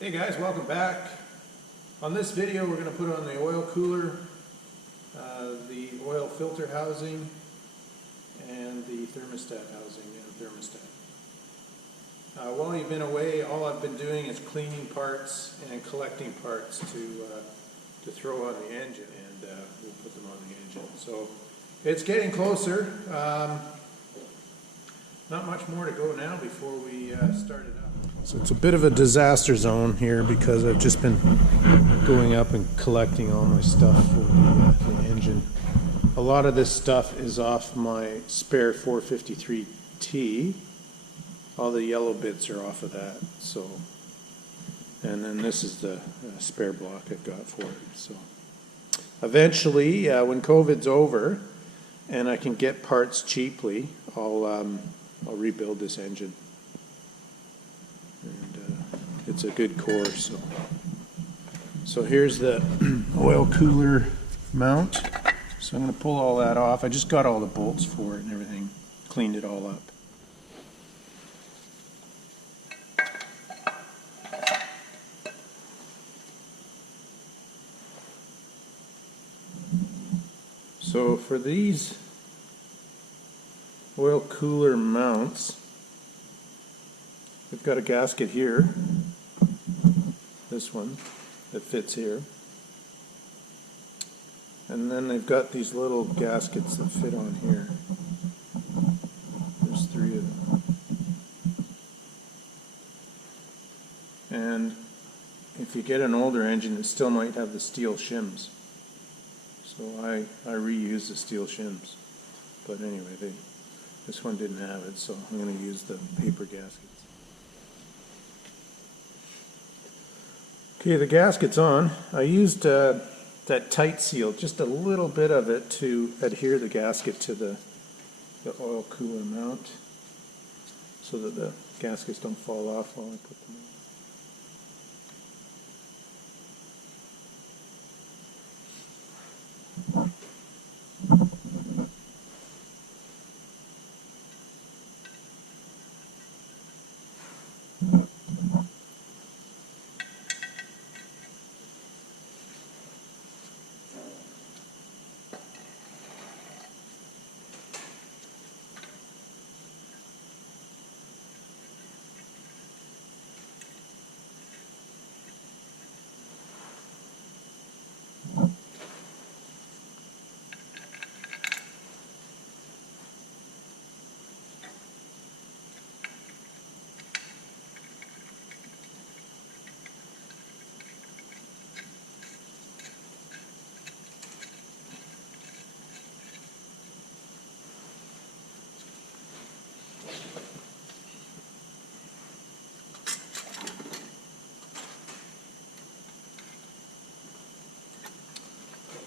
Hey guys, welcome back. On this video we're going to put on the oil cooler, the oil filter housing, and the thermostat housing and thermostat. While you've been away, all I've been doing is cleaning parts and collecting parts to throw on the engine, and we'll put them on the engine. So it's getting closer. Not much more to go now before we start it up. So it's a bit of a disaster zone here because I've just been going up and collecting all my stuff for the engine. A lot of this stuff is off my spare 453T. All the yellow bits are off of that. So, and then this is the spare block I've got for it. So eventually, when COVID's over and I can get parts cheaply, I'll rebuild this engine. And it's a good core. So here's the oil cooler mount. So I'm going to pull all that off. I just got all the bolts for it and everything, cleaned it all up. So for these oil cooler mounts, we've got a gasket here, this one, that fits here. And then they've got these little gaskets that fit on here. There's 3 of them. And if you get an older engine, it still might have the steel shims. So I reuse the steel shims. But anyway, this one didn't have it, so I'm going to use the paper gaskets. Okay, the gasket's on. I used that tight seal, just a little bit of it to adhere the gasket to the oil cooler mount so that the gaskets don't fall off while I put them in.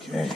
Okay.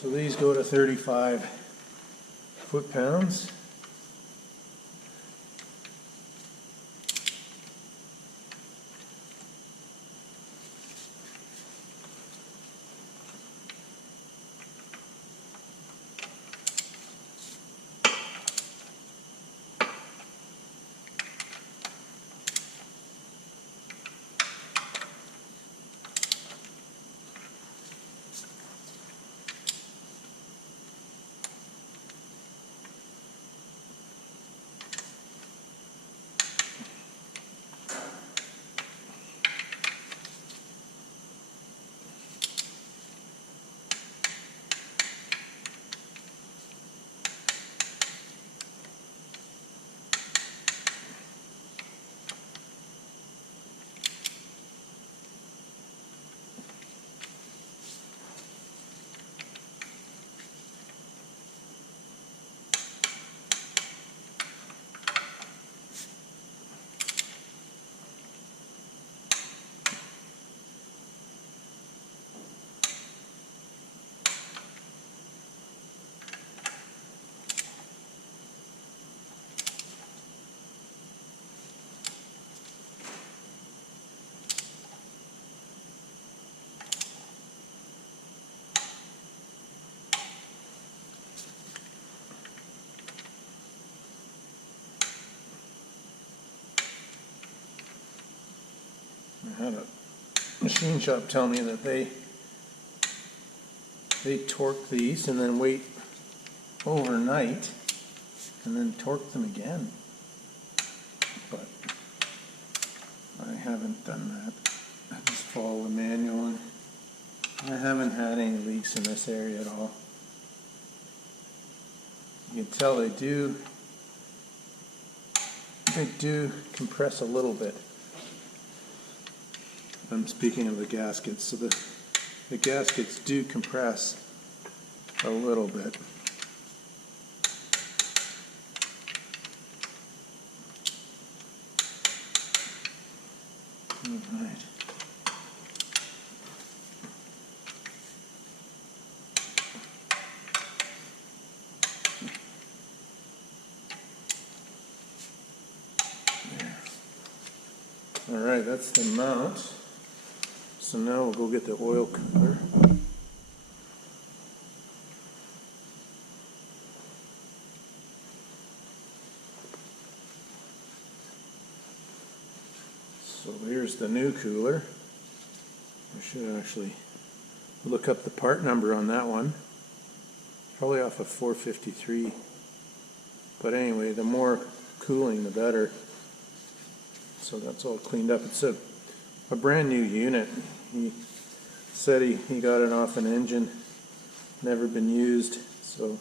So these go to 35 foot-pounds. I had a machine shop tell me that they torque these and then wait overnight and then torque them again. But I haven't done that. I just follow the manual, and I haven't had any leaks in this area at all. You can tell they do compress a little bit. I'm speaking of the gaskets, so the gaskets do compress a little bit. All right. All right, that's the mount. So now we'll go get the oil cooler. So here's the new cooler. I should actually look up the part number on that one. Probably off of 453. But anyway, the more cooling, the better. So that's all cleaned up. It's a brand new unit. He said he got it off an engine, never been used, so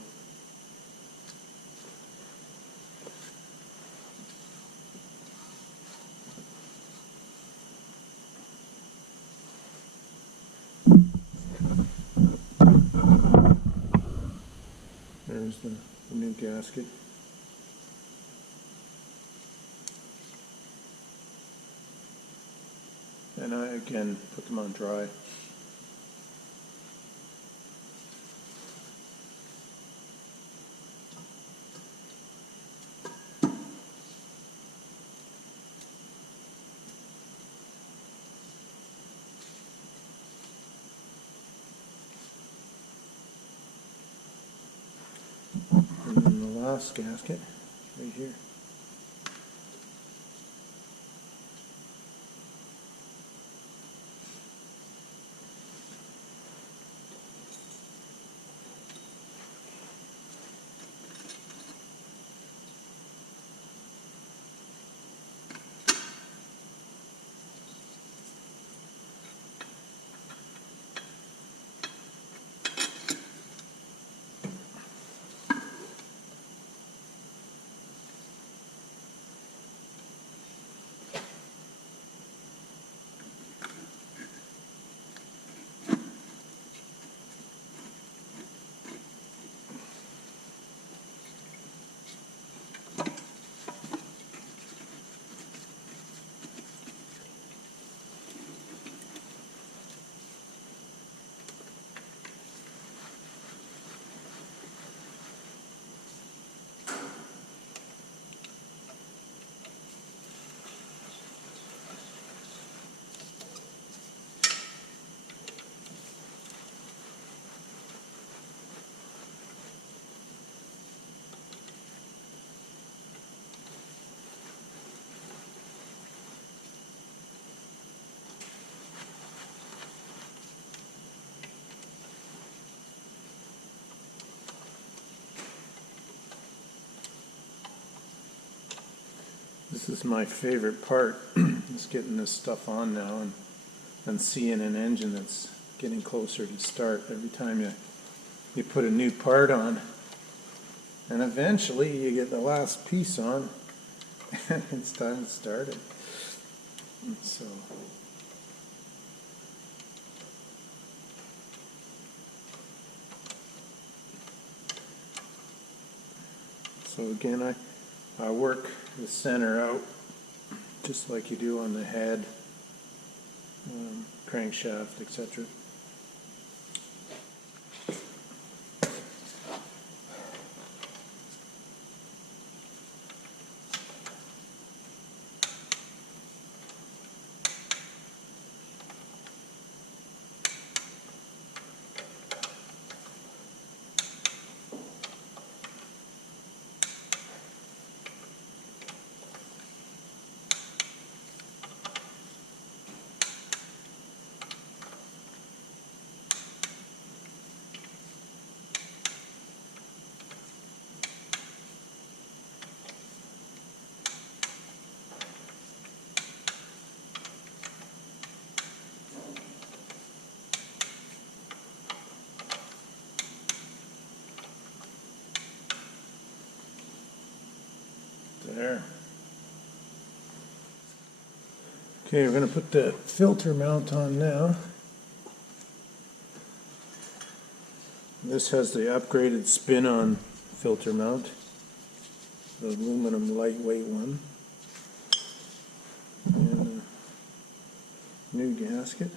there's the new gasket. And I again put them on dry. And then the last gasket right here. This is my favorite part, is getting this stuff on now and seeing an engine that's getting closer to start every time you put a new part on. And eventually you get the last piece on and it's time to start it. And so again, I work the center out just like you do on the head, crankshaft, etc. Okay, we're going to put the filter mount on now. This has the upgraded spin-on filter mount, the aluminum lightweight one, and a new gasket.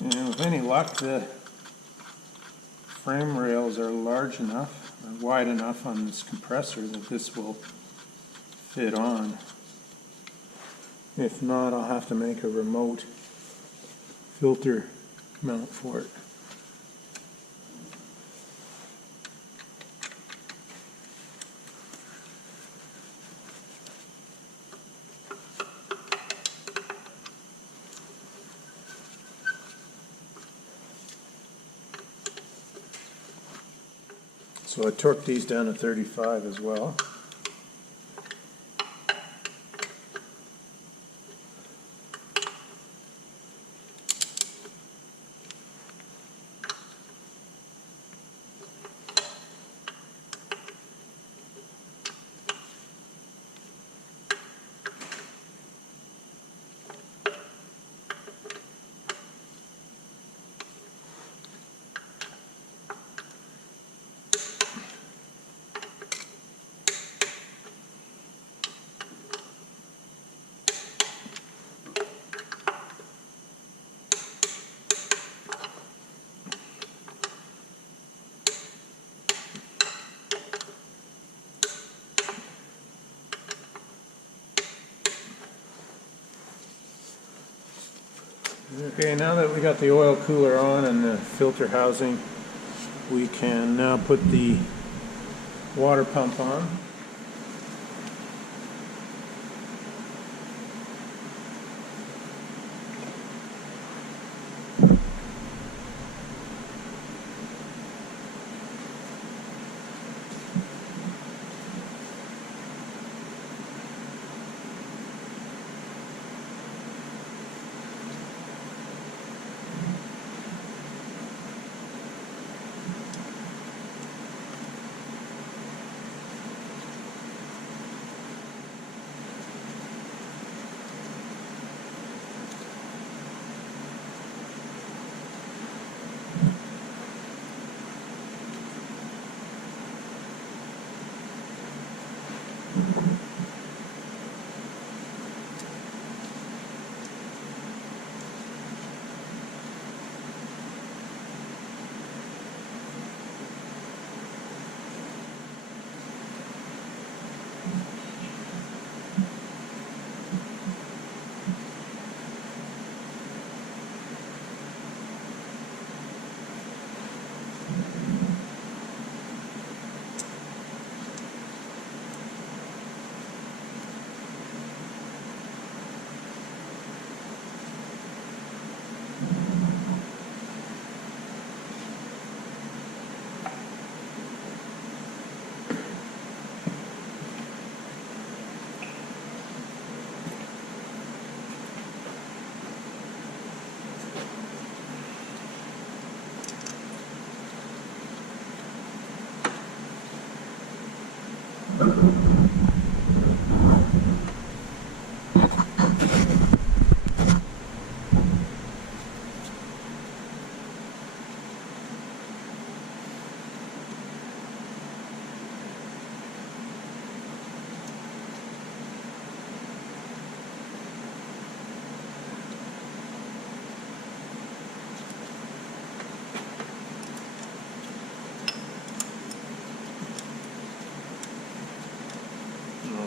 And with any luck, the frame rails are large enough, or wide enough on this compressor that this will fit on. If not, I'll have to make a remote filter mount for it. So I torqued these down to 35 as well. Okay, now that we got the oil cooler on and the filter housing, we can now put the water pump on.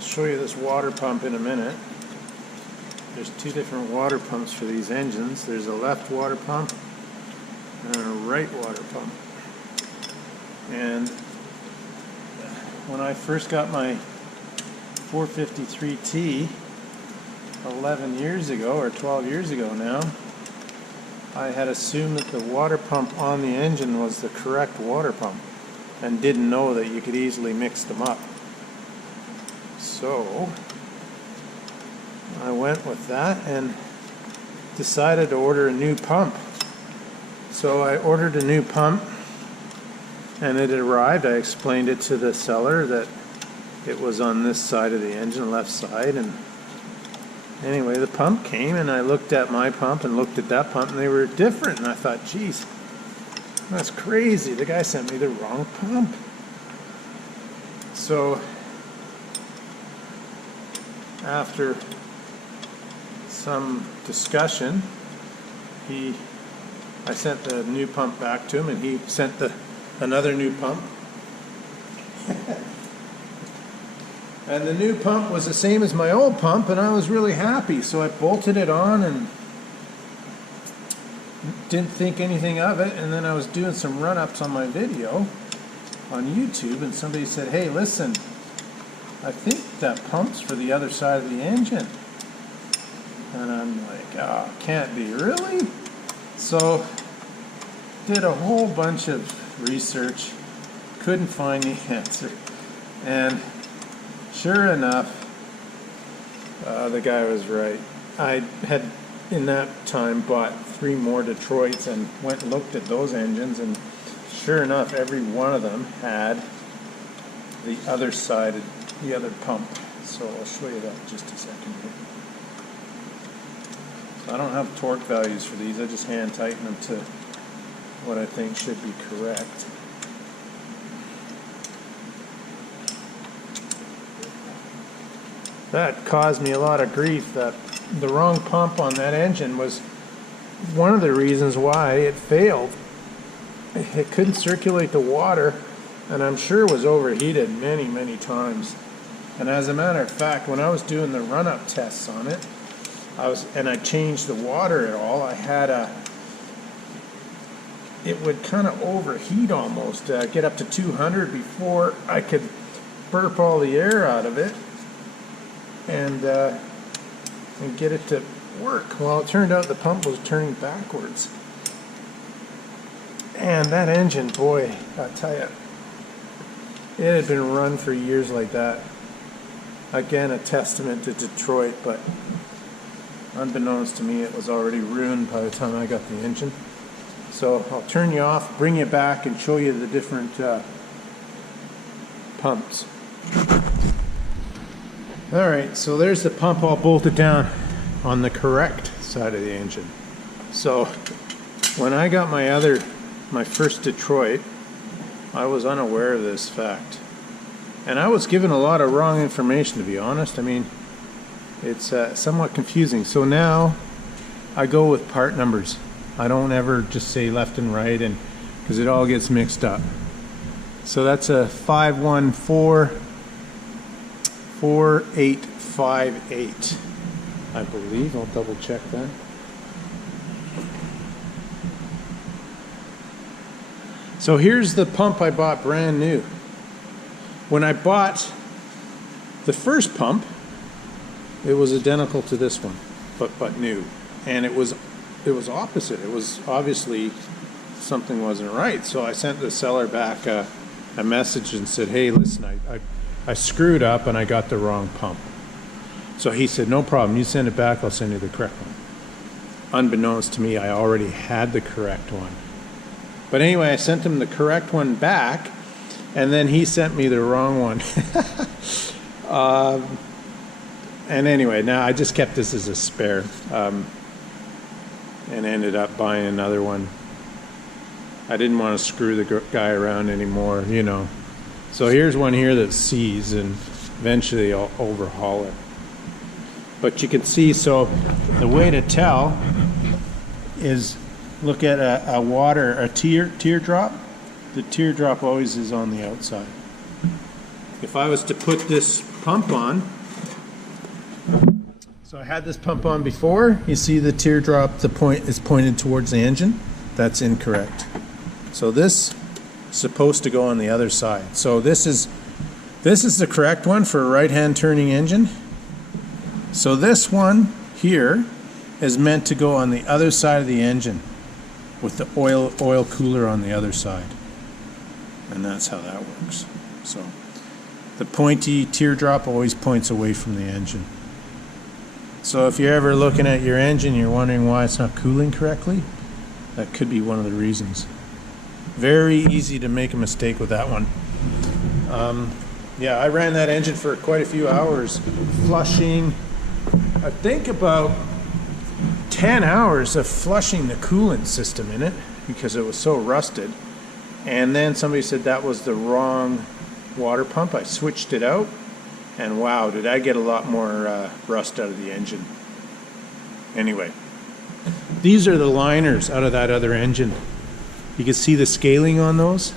show you this water pump in a minute. There's two different water pumps for these engines. There's a left water pump and a right water pump. And when I first got my 453T 11 years ago, or 12 years ago now, I had assumed that the water pump on the engine was the correct water pump and didn't know that you could easily mix them up. So I went with that and decided to order a new pump. So I ordered a new pump and it arrived. I explained it to the seller that it was on this side of the engine, left side, and anyway, the pump came and I looked at my pump and looked at that pump and they were different, and I thought, geez, that's crazy. The guy sent me the wrong pump. So after some discussion, I sent the new pump back to him and he sent another new pump. And the new pump was the same as my old pump, and I was really happy. So I bolted it on and didn't think anything of it. And then I was doing some run-ups on my video on YouTube, and somebody said, hey, listen, I think that pump's for the other side of the engine. And I'm like, oh, can't be, really? So did a whole bunch of research, couldn't find the answer. And sure enough, the guy was right. I had, in that time, bought 3 more Detroits and went and looked at those engines, and sure enough, every one of them had the other side, the other pump. So I'll show you that in just a second here. So I don't have torque values for these. I just hand tighten them to what I think should be correct. That caused me a lot of grief. That the wrong pump on that engine was one of the reasons why it failed. It couldn't circulate the water, and I'm sure was overheated many, many times. And as a matter of fact, when I was doing the run-up tests on it, I changed the water at all. I had it would kind of overheat almost, get up to 200 before I could burp all the air out of it and get it to work. Well, it turned out the pump was turning backwards. And that engine, boy, I tell you, it had been run for years like that. Again, a testament to Detroit, but unbeknownst to me, it was already ruined by the time I got the engine. So I'll turn you off, bring you back, and show you the different pumps. Alright, so there's the pump all bolted down on the correct side of the engine. So when I got my first Detroit, I was unaware of this fact. And I was given a lot of wrong information, to be honest. I mean, it's somewhat confusing. So now I go with part numbers. I don't ever just say left and right, and because it all gets mixed up. So that's a 514-4858, I believe. I'll double check that. So here's the pump I bought brand new. When I bought the first pump, it was identical to this one, but new. And it was opposite. It was obviously something wasn't right. So I sent the seller back a message and said, hey, listen, I screwed up and I got the wrong pump. So he said, no problem, you send it back, I'll send you the correct one. Unbeknownst to me, I already had the correct one. But anyway, I sent him the correct one back, and then he sent me the wrong one. And anyway, now I just kept this as a spare, and ended up buying another one. I didn't want to screw the guy around anymore, you know. So here's one here that sees, and eventually I'll overhaul it. But you can see, so the way to tell is look at a teardrop. The teardrop always is on the outside. If I was to put this pump on. So I had this pump on before. You see the teardrop, the point is pointed towards the engine. That's incorrect. So this is supposed to go on the other side. So this is the correct one for a right-hand turning engine. So this one here is meant to go on the other side of the engine with the oil cooler on the other side. And that's how that works. So the pointy teardrop always points away from the engine. So if you're ever looking at your engine, you're wondering why it's not cooling correctly, that could be one of the reasons. Very easy to make a mistake with that one. Yeah, I ran that engine for quite a few hours, flushing, I think about 10 hours of flushing the coolant system in it because it was so rusted. And then somebody said that was the wrong water pump. I switched it out, and wow, did I get a lot more rust out of the engine. Anyway, these are the liners out of that other engine. You can see the scaling on those.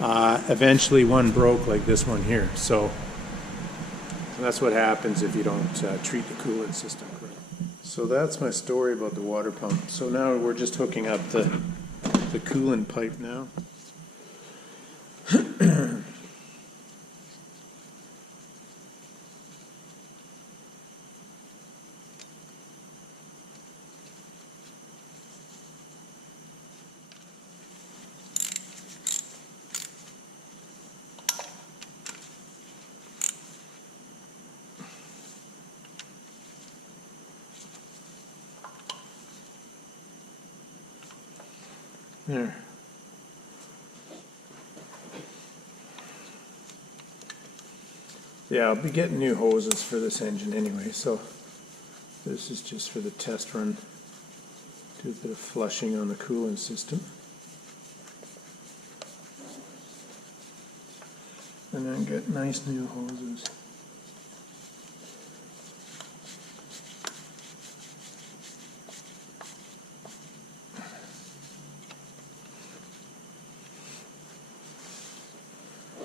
Eventually one broke like this one here. So that's what happens if you don't treat the coolant system correctly. So that's my story about the water pump. So now we're just hooking up the coolant pipe now. There. Yeah, I'll be getting new hoses for this engine anyway, so this is just for the test run. Do a bit of flushing on the coolant system. And then get nice new hoses.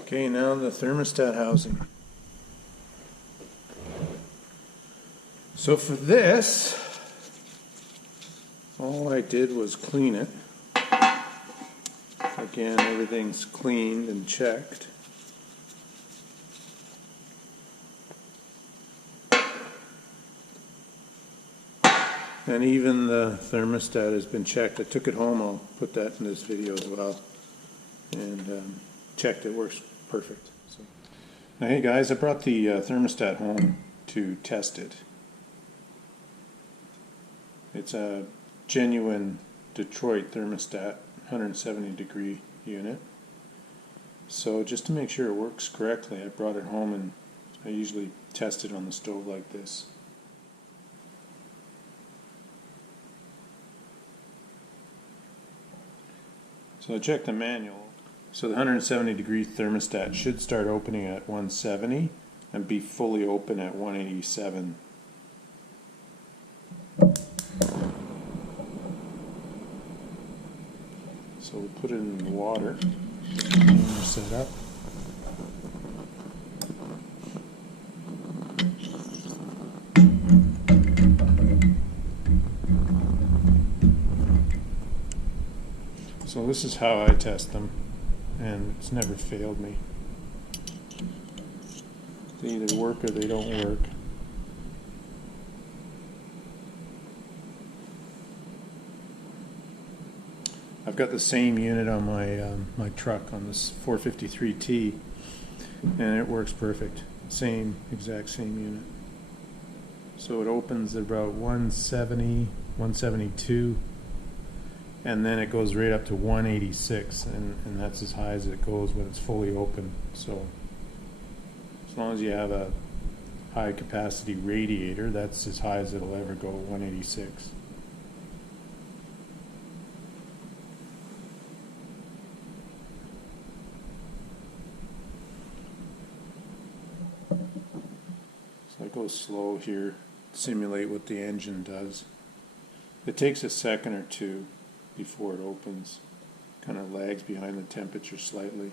Okay, now the thermostat housing. So for this, all I did was clean it. Again, everything's cleaned and checked. And even the thermostat has been checked. I took it home, I'll put that in this video as well. And checked, it works perfect. So. Now hey guys, I brought the thermostat home to test it. It's a genuine Detroit thermostat, 170 degree unit. So just to make sure it works correctly, I brought it home and I usually test it on the stove like this. So I checked the manual. So the 170 degree thermostat should start opening at 170 and be fully open at 187. So we'll put it in the water and we're set up. So this is how I test them, and it's never failed me. They either work or they don't work. I've got the same unit on my my truck on this 453T, and it works perfect. Exact same unit. So it opens at about 170, 172. And then it goes right up to 186, and that's as high as it goes when it's fully open. So as long as you have a high capacity radiator, that's as high as it'll ever go, 186. So I go slow here, simulate what the engine does. It takes a second or two before it opens. Kind of lags behind the temperature slightly.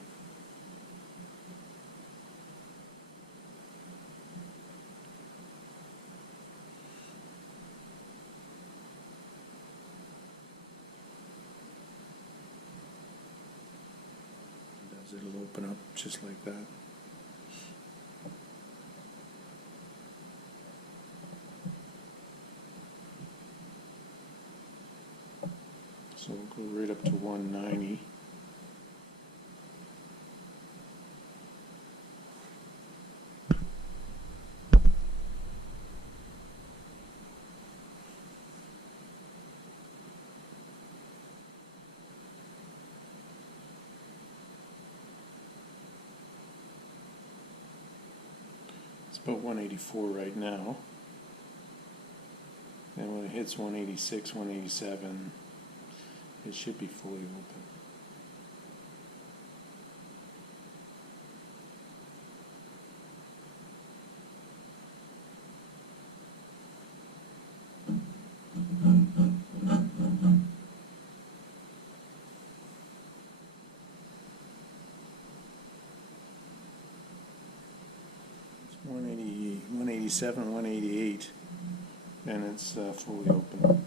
it'll open up just like that. So we'll go right up to 190. It's about 184 right now. And when it hits 186, 187, it should be fully open. It's 180, 187, 188, and it's fully open.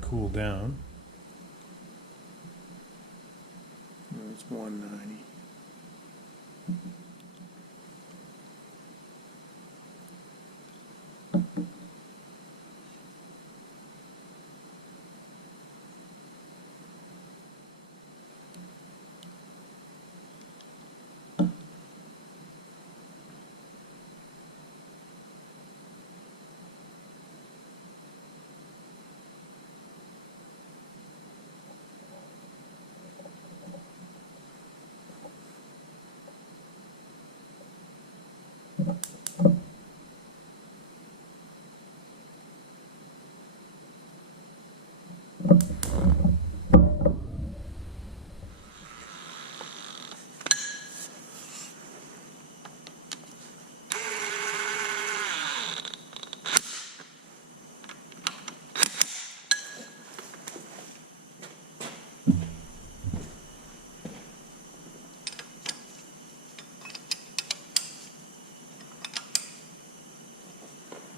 Cool down. It's 190.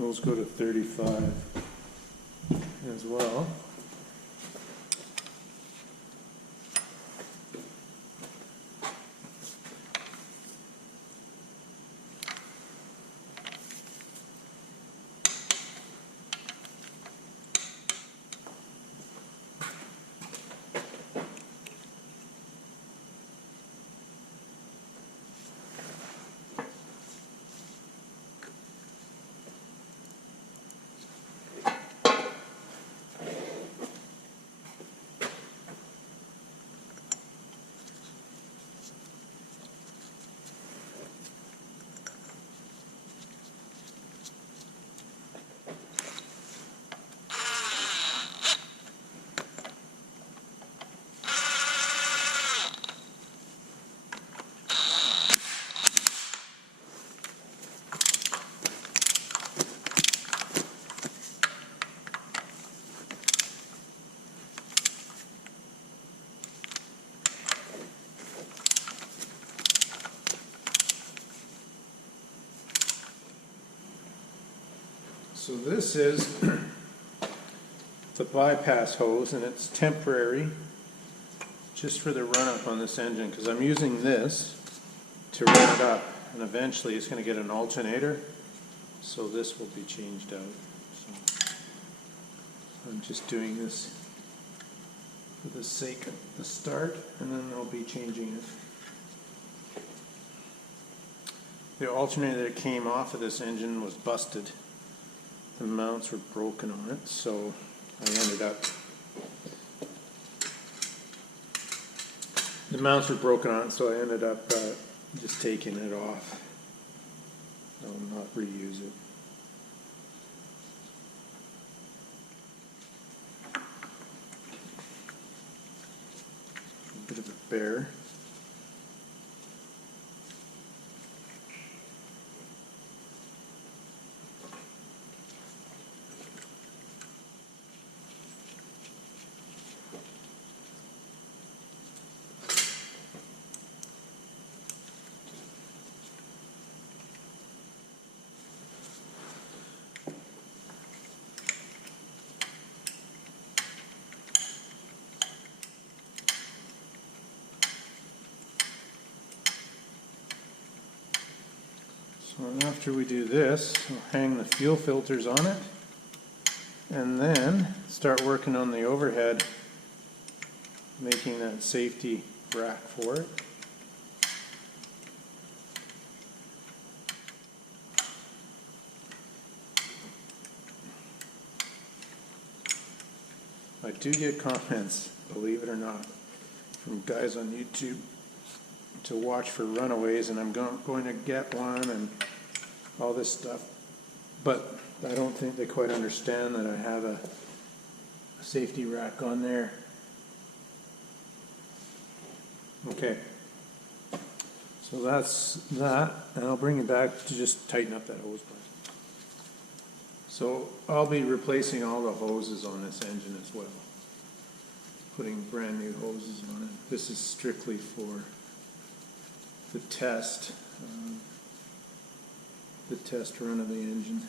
Let's go to 35 as well. So this is the bypass hose, and it's temporary just for the run-up on this engine, because I'm using this to run it up, and eventually it's going to get an alternator, so this will be changed out. So I'm just doing this for the sake of the start, and then I'll be changing it. The alternator that came off of this engine was busted. The mounts were broken on it, so I ended up, just taking it off. I'll not reuse it. A bit of a bear. And after we do this, we'll hang the fuel filters on it and then start working on the overhead, making that safety rack for it. I do get comments, believe it or not, from guys on YouTube to watch for runaways, and I'm going to get one and all this stuff, but I don't think they quite understand that I have a safety rack on there. Okay, so that's that, and I'll bring it back to just tighten up that hose pipe. So I'll be replacing all the hoses on this engine as well, putting brand new hoses on it. This is strictly for the test run of the engine,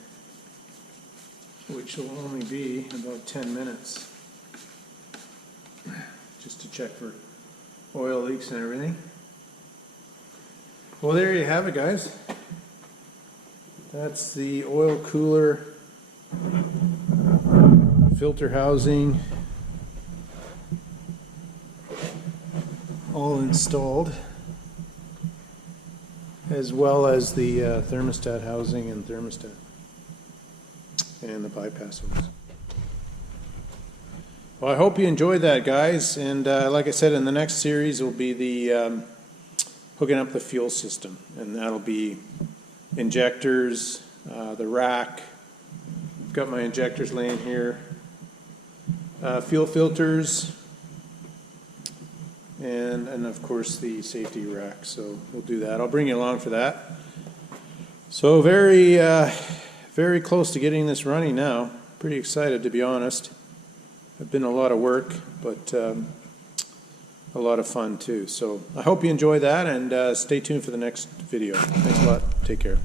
which will only be about 10 minutes, just to check for oil leaks and everything. Well, there you have it, guys. That's the oil cooler, filter housing, all installed, as well as the thermostat housing and thermostat and the bypass hose. Well, I hope you enjoyed that, guys, and like I said, in the next series will be the hooking up the fuel system, and that'll be injectors, the rack. I've got my injectors laying here, fuel filters, and of course the safety rack. So we'll do that. I'll bring you along for that. So very close to getting this running now. Pretty excited, to be honest. It's been a lot of work, but a lot of fun too. So I hope you enjoy that, and stay tuned for the next video. Thanks a lot. Take care.